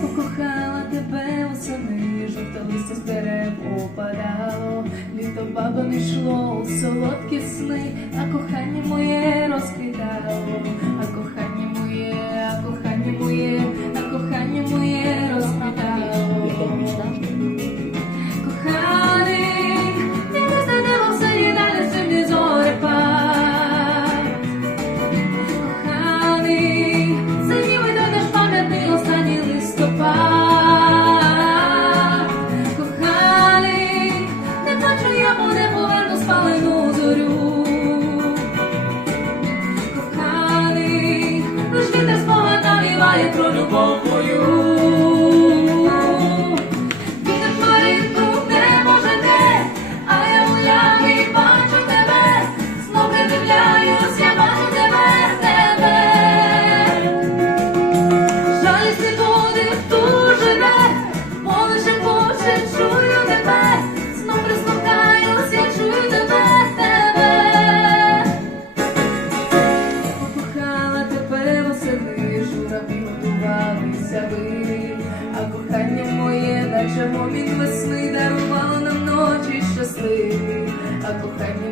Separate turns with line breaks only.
Покохала тебе восени, жовта листя з дерев опадало, літо бабами йшло у солодкі сни, а кохання моє розквітало, а кохання моє, а кохання. промінь весни дарувала нам ночі щасливі, а кохання.